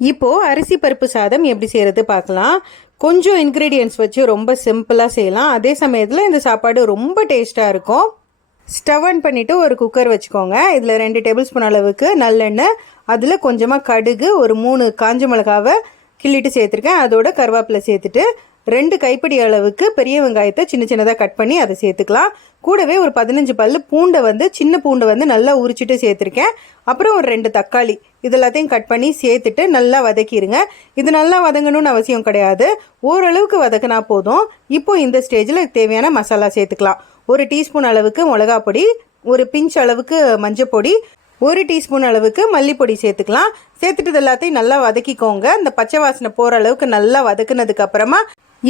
இப்போது அரிசி பருப்பு சாதம் எப்படி செய்கிறது பார்க்கலாம். கொஞ்சம் இன்க்ரீடியன்ட்ஸ் வச்சு ரொம்ப சிம்பிளாக செய்யலாம். அதே சமயத்தில் இந்த சாப்பாடு ரொம்ப டேஸ்ட்டாக இருக்கும். ஸ்டவ் ஆன் பண்ணிவிட்டு ஒரு குக்கர் வச்சுக்கோங்க. இதில் 2 டேபிள் ஸ்பூன் அளவுக்கு நல்லெண்ணெய், அதில் கொஞ்சமாக கடுகு, ஒரு 3 காஞ்ச மிளகாவை கிள்ளிட்டு சேர்த்துருக்கேன். அதோட கருவேப்பிலை சேர்த்துட்டு 2 கைப்பிடி அளவுக்கு பெரிய வெங்காயத்தை சின்ன சின்னதாக கட் பண்ணி அதை சேர்த்துக்கலாம். கூடவே ஒரு 15 பல்லு பூண்டை சின்ன பூண்டை நல்லா உரிச்சிட்டு சேர்த்துருக்கேன். அப்புறம் ஒரு 2 தக்காளி இதெல்லாத்தையும் கட் பண்ணி சேர்த்துட்டு நல்லா வதக்கிடுங்க. இது நல்லா வதங்கணும்னு அவசியம் கிடையாது, ஓரளவுக்கு வதக்கினா போதும். இப்போ இந்த ஸ்டேஜில் தேவையான மசாலா சேர்த்துக்கலாம். 1 டீஸ்பூன் அளவுக்கு மிளகா பொடி, ஒரு பிஞ்ச் அளவுக்கு மஞ்சள் பொடி, 1 டீஸ்பூன் அளவுக்கு மல்லிப்பொடி சேர்த்துக்கலாம். சேர்த்துட்டு எல்லாத்தையும் நல்லா வதக்கிக்கோங்க. இந்த பச்சை வாசனை போகிற அளவுக்கு நல்லா வதக்குனதுக்கு அப்புறமா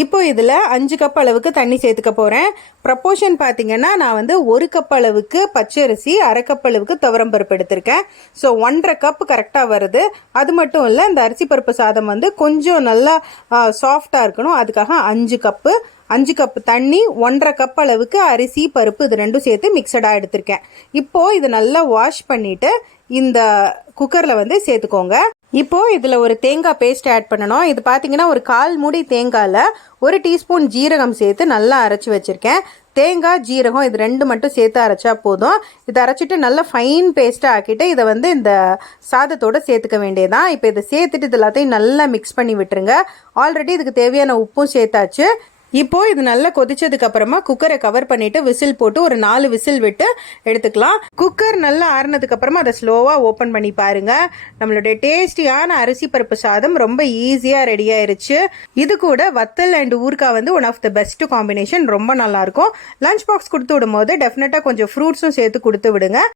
இப்போ இதில் 5 கப் அளவுக்கு தண்ணி சேர்த்துக்க போகிறேன். ப்ரப்போர்ஷன் பார்த்தீங்கன்னா நான் 1 கப் அளவுக்கு பச்சரிசி, 1/2 கப் அளவுக்கு துவரம்பருப்பு எடுத்திருக்கேன். ஸோ 1.5 கப் கரெக்டாக வருது. அது மட்டும் இல்லை, இந்த அரிசி பருப்பு சாதம் கொஞ்சம் நல்லா சாஃப்டாக இருக்கணும். அதுக்காக 5 கப்பு தண்ணி, 1.5 கப் அளவுக்கு அரிசி பருப்பு இது ரெண்டும் சேர்த்து மிக்சடாக எடுத்திருக்கேன். இப்போது இது நல்லா வாஷ் பண்ணிவிட்டு இந்த குக்கரில் சேர்த்துக்கோங்க. இப்போது இதில் ஒரு தேங்காய் பேஸ்ட் ஆட் பண்ணணும். இது பார்த்தீங்கன்னா ஒரு 1/4 மூடி தேங்காயில் 1 டீஸ்பூன் ஜீரகம் சேர்த்து நல்லா அரைச்சி வச்சுருக்கேன். தேங்காய் ஜீரகம் இது 2 மட்டும் சேர்த்து அரைச்சா போதும். இதை அரைச்சிட்டு நல்லா ஃபைன் பேஸ்ட்டாக ஆக்கிட்டு இதை இந்த சாதத்தோடு சேர்த்துக்க வேண்டியதான். இப்போ இதை சேர்த்துட்டு இது எல்லாத்தையும் நல்லா மிக்ஸ் பண்ணி விட்டுருங்க. ஆல்ரெடி இதுக்கு தேவையான உப்பும் சேர்த்தாச்சு. இப்போ இது நல்லா கொதிச்சதுக்கு அப்புறமா குக்கரை கவர் பண்ணிட்டு விசில் போட்டு ஒரு 4 விசில் விட்டு எடுத்துக்கலாம். குக்கர் நல்லா ஆறுனதுக்கு அப்புறமா அதை ஸ்லோவாக ஓப்பன் பண்ணி பாருங்க. நம்மளுடைய டேஸ்டியான அரிசி பருப்பு சாதம் ரொம்ப ஈஸியாக ரெடி ஆயிருச்சு. இது கூட வத்தல் அண்ட் ஊறுகாய் one of the best combination, ரொம்ப நல்லா இருக்கும். லஞ்ச் பாக்ஸ் கொடுத்து விடும் போது டெஃபினட்டாக கொஞ்சம் ஃப்ரூட்ஸும் சேர்த்து கொடுத்து விடுங்க.